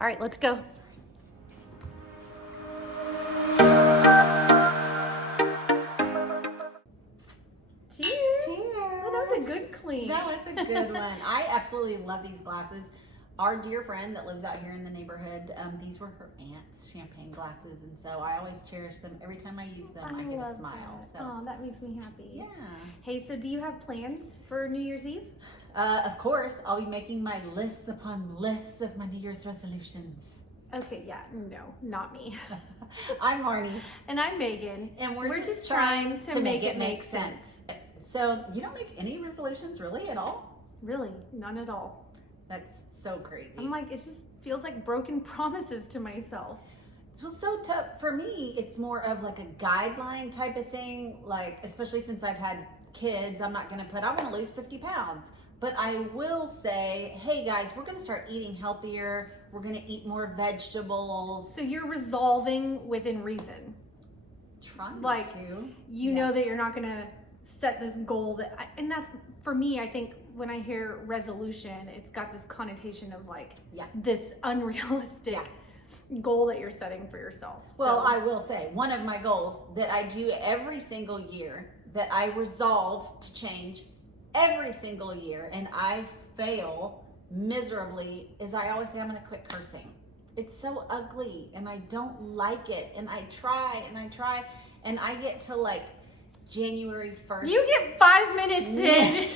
All right, let's go. Cheers. Cheers. Oh, that was a good clean. That was a good one. I absolutely love these glasses. Our dear friend that lives out here in the neighborhood, these were her aunt's champagne glasses, and so I always cherish them. Every time I use them, I get a smile. That. So, Oh, that makes me happy. yeah. Hey, so do you have plans for New Year's Eve? Of course, I'll be making my lists upon lists of my New Year's resolutions. Okay, yeah, no, not me. I'm Marni. And I'm Megan. And we're just trying to make it make sense. So you don't make any resolutions really at all? Really, none at all. That's so crazy. I'm like, it just feels like broken promises to myself. It's so tough. For me, it's more of like a guideline type of thing. Like, especially since I've had kids, I'm not going to put, I want to lose 50 pounds. But I will say, hey guys, we're going to start eating healthier. We're going to eat more vegetables. So you're resolving within reason. Trying like, to. You know that you're not going to set this goal that, and that's, for me, I think when I hear resolution, it's got this connotation of like this unrealistic goal that you're setting for yourself. Well, I will say one of my goals that I do every single year that I resolve to change every single year, and I fail miserably, is I always say I'm going to quit cursing. It's so ugly and I don't like it, and I try and I get to like January 1st. You get 5 minutes in.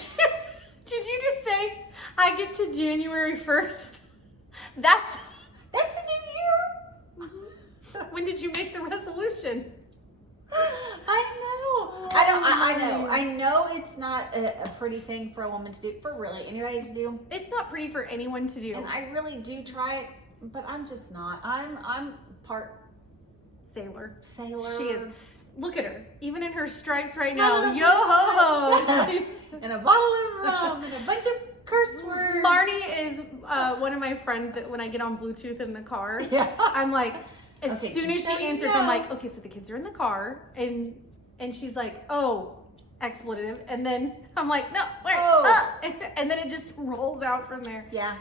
Did you just say I get to January 1st? That's a new year. When did you make the resolution? I know it's not a pretty thing for a woman to do, for really anybody to do. It's not pretty for anyone to do. And I really do try it, but I'm just not. I'm part sailor. She is. Look at her, even in her stripes right now. Yo ho ho! And a bottle of rum and a bunch of curse words. Marni is one of my friends that when I get on Bluetooth in the car, I'm like, as soon as she answers, I'm like, okay, so the kids are in the car, and she's like, oh, expletive, and then I'm like, no, where? Oh. And then it just rolls out from there. Yeah.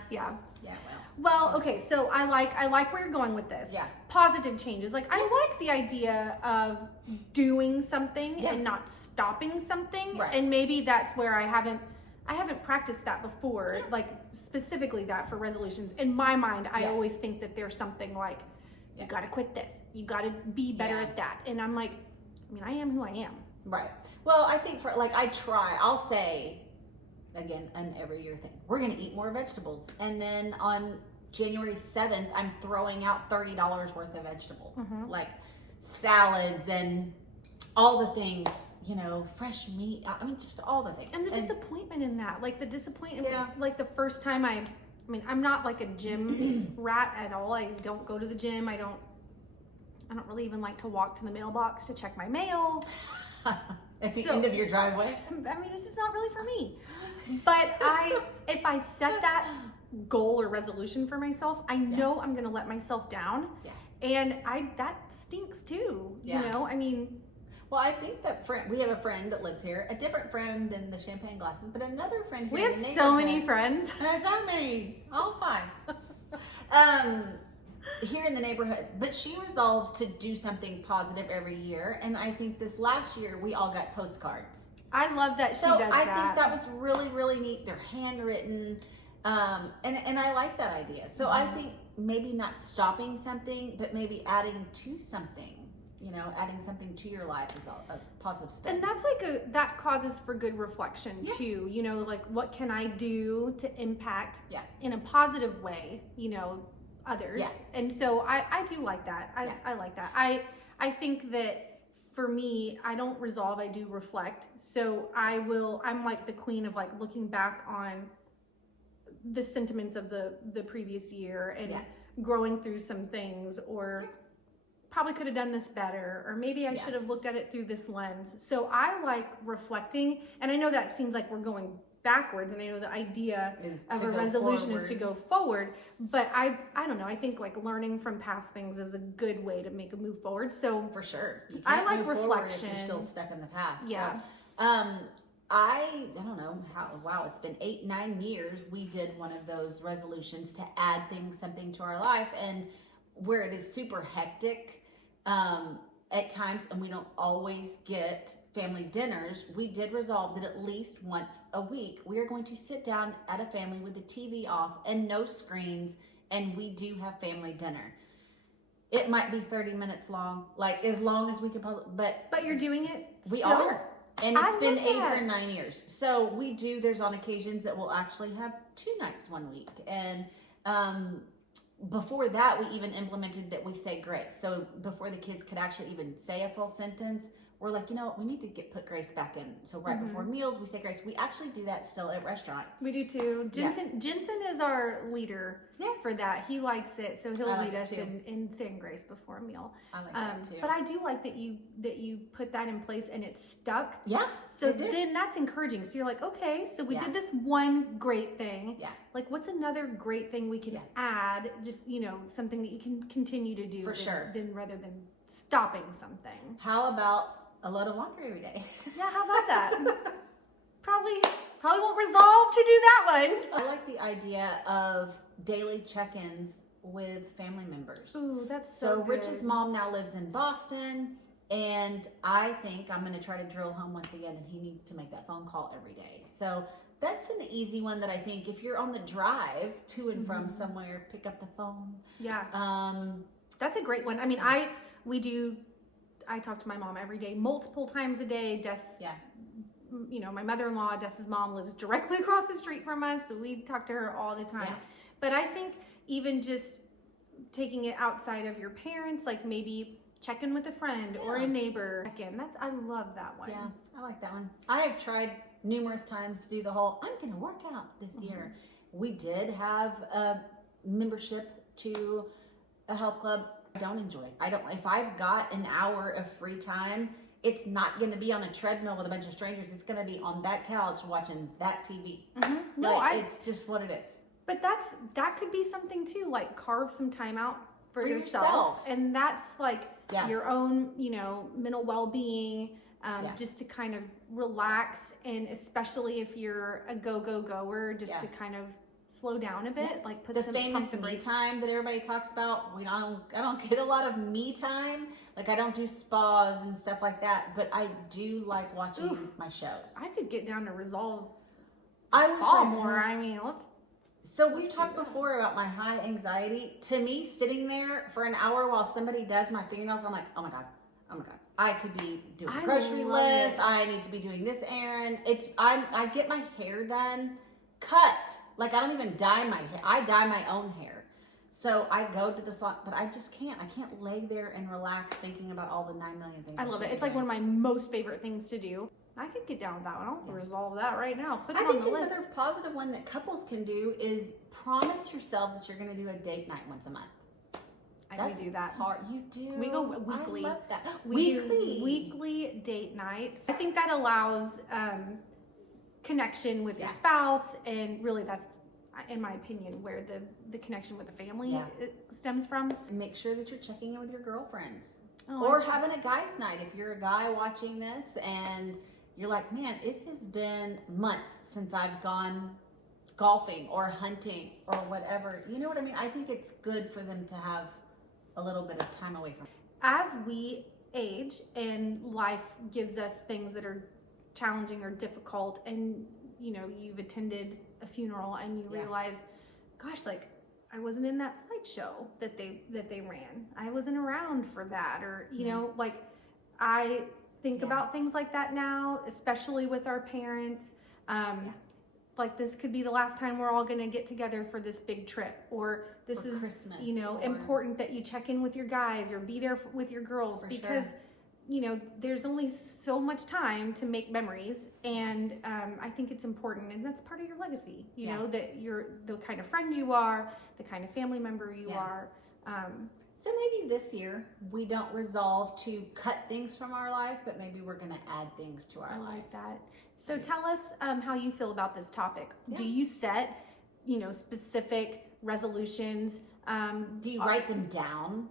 Well, okay, so I like where you're going with this. Yeah. Positive changes. Like, I like the idea of doing something and not stopping something. Right. And maybe that's where I haven't practiced that before, like specifically that for resolutions. In my mind, I always think that there's something like, you gotta quit this. You gotta be better at that. And I'm like, I mean, I am who I am. Right. Well, I think for, like, I'll say, again, an every year thing. We're going to eat more vegetables. And then on January 7th, I'm throwing out $30 worth of vegetables. Mm-hmm. Like salads and all the things, you know, fresh meat. I mean, just all the things. And the disappointment in that. Like the disappointment, like the first time I mean, I'm not like a gym rat at all. I don't go to the gym. I don't really even like to walk to the mailbox to check my mail. At the end of your driveway? I mean, this is not really for me. But if I set that goal or resolution for myself, I know I'm going to let myself down. Yeah. And that stinks too, you know? I mean, well, I think that we have a friend that lives here, a different friend than the champagne glasses, but another friend here. We have so many friends. So many, all 5. Here in the neighborhood, but she resolves to do something positive every year, and I think this last year we all got postcards. I love that she does that. I think that was really, really neat. They're handwritten, and I like that idea. So I think maybe not stopping something, but maybe adding to something. You know, adding something to your life is a positive spin. And that's like that causes for good reflection too. You know, like what can I do to impact in a positive way, you know, others. And so I do like that. I like that. I think that for me, I don't resolve, I do reflect. So I'm like the queen of like looking back on the sentiments of the previous year and growing through some things, or probably could have done this better, or maybe I should have looked at it through this lens. So I like reflecting, and I know that seems like we're going backwards, and I know the idea of a resolution is to go forward, but I don't know, I think like learning from past things is a good way to make a move forward. So for sure, I like reflection. If you're still stuck in the past. Yeah. So, I don't know how, wow, it's been 8-9 years. We did one of those resolutions to add something to our life, and where it is super hectic at times, and we don't always get family dinners, we did resolve that at least once a week we are going to sit down at a family with the TV off and no screens, and we do have family dinner. It might be 30 minutes long, like as long as we can possibly, but you're doing it we still? are. And it's been 8 that. or 9 years. So we do, there's on occasions that we'll actually have 2 nights one week. And before that, we even implemented that we say grace. So before the kids could actually even say a full sentence, we're like, you know what, we need to put grace back in. So right before meals, we say grace. We actually do that still at restaurants. We do too. Jensen is our leader for that. He likes it, so he'll lead us in saying grace before a meal. I like that too. But I do like that you put that in place and it's stuck. Yeah. So then that's encouraging. So you're like, okay, so we did this one great thing. Yeah. Like, what's another great thing we can add? Just, something that you can continue to do. For sure. Then rather than stopping something. How about a load of laundry every day? Yeah, how about that? Probably won't resolve to do that one. I like the idea of daily check-ins with family members. Ooh, that's so good. Rich's mom now lives in Boston, and I think I'm going to try to drill home once again, and he needs to make that phone call every day. So that's an easy one that I think if you're on the drive to and from somewhere, pick up the phone. Yeah. That's a great one. I mean, I talk to my mom every day, multiple times a day. My mother-in-law, Dessa's mom, lives directly across the street from us, so we talk to her all the time. Yeah. But I think even just taking it outside of your parents, like maybe check in with a friend or a neighbor. Again, I love that one. Yeah, I like that one. I have tried numerous times to do the whole, I'm going to work out this year. We did have a membership to a health club. I don't enjoy it. If I've got an hour of free time, it's not going to be on a treadmill with a bunch of strangers. It's going to be on that couch watching that TV. No, it's just what it is. But that could be something too, like carve some time out for yourself. And that's like your own, mental well-being, just to kind of relax. And especially if you're a go-go-goer, just to kind of slow down a bit, like put the famous me time that everybody talks about. I don't get a lot of me time. Like I don't do spas and stuff like that, but I do like watching my shows. I could get down to resolve spa more. I mean, let's. So we've talked before about my high anxiety. To me, sitting there for an hour while somebody does my fingernails, I'm like, oh my god. I could be doing grocery lists. I need to be doing this errand. I get my hair done. Cut. Like I don't even dye my hair. I dye my own hair. So I go to the salon, but I just can't. I can't lay there and relax thinking about all the 9 million things. I love it. It's like one of my most favorite things to do. I could get down with that one. I'll resolve that right now. Put it on the list. I think another positive one that couples can do is promise yourselves that you're going to do a date night once a month. We do that. Hard. You do. We go weekly. I love that. We do weekly date nights. I think that allows connection with your spouse, and really that's, in my opinion, where the connection with the family stems from. Make sure that you're checking in with your girlfriends, or having a guys' night. If you're a guy watching this and you're like, man, it has been months since I've gone golfing or hunting or whatever. You know what I mean? I think it's good for them to have a little bit of time away from it. As we age and life gives us things that are challenging or difficult, and you've attended a funeral and you realize, gosh, like I wasn't in that slideshow that they ran. I wasn't around for that, or like I think about things like that now, especially with our parents. Like this could be the last time we're all going to get together for this big trip, or this is Christmas, important that you check in with your guys or be there with your girls, because there's only so much time to make memories, and I think it's important, and that's part of your legacy, that you're the kind of friend you are, the kind of family member you are. So maybe this year we don't resolve to cut things from our life, but maybe we're going to add things to our life. I like that. So tell us how you feel about this topic. Do you set, specific resolutions? Do you write them down?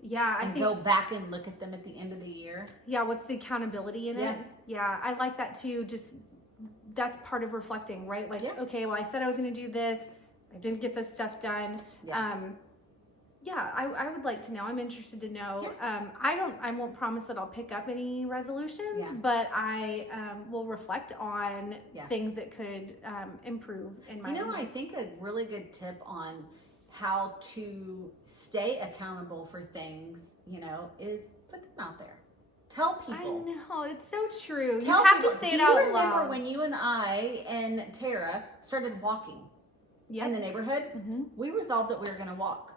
Yeah, I think go back and look at them at the end of the year. Yeah, what's the accountability in it? Yeah, I like that too. Just that's part of reflecting, right? Like, okay, well, I said I was going to do this. I didn't get this stuff done. I would like to know. I'm interested to know. I won't promise that I'll pick up any resolutions, but I will reflect on things that could improve in my life. I think a really good tip on how to stay accountable for things, is put them out there. Tell people. I know, it's so true. You have to say it out loud. Do you remember when you and I and Tara started walking in the neighborhood? We resolved that we were going to walk.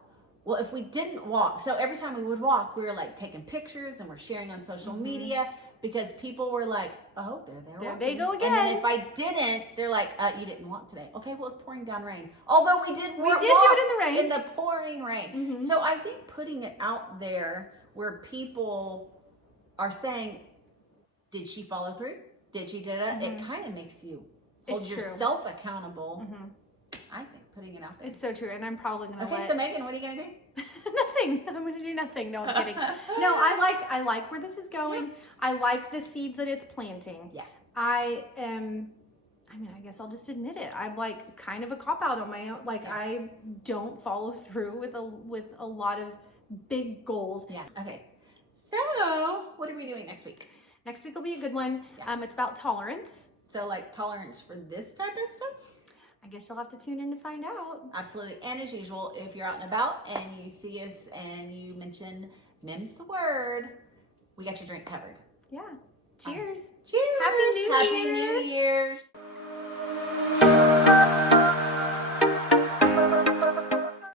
Well, if we didn't walk, so every time we would walk, we were like taking pictures and we're sharing on social media because people were like, oh, there they go again. And then if I didn't, they're like, you didn't walk today. Okay, well, it's pouring down rain. Although we did do it in the rain. In the pouring rain. So I think putting it out there where people are saying, did she follow through? Did she do it? It kind of makes you hold yourself accountable. I think putting it out there. It's so true, and I'm probably gonna. Okay, so Megan, what are you gonna do? Nothing. I'm gonna do nothing. No, I'm kidding. No, I like where this is going. Yeah. I like the seeds that it's planting. Yeah. I guess I'll just admit it. I'm like kind of a cop out on my own. Like I don't follow through with a lot of big goals. Yeah. Okay. So, what are we doing next week? Next week will be a good one. Yeah. It's about tolerance. So, like tolerance for this type of stuff? I guess you'll have to tune in to find out. Absolutely. And as usual, if you're out and about and you see us and you mention Mim's the word, we got your drink covered. Yeah. Cheers. Cheers. Happy New Year. Happy New Year's.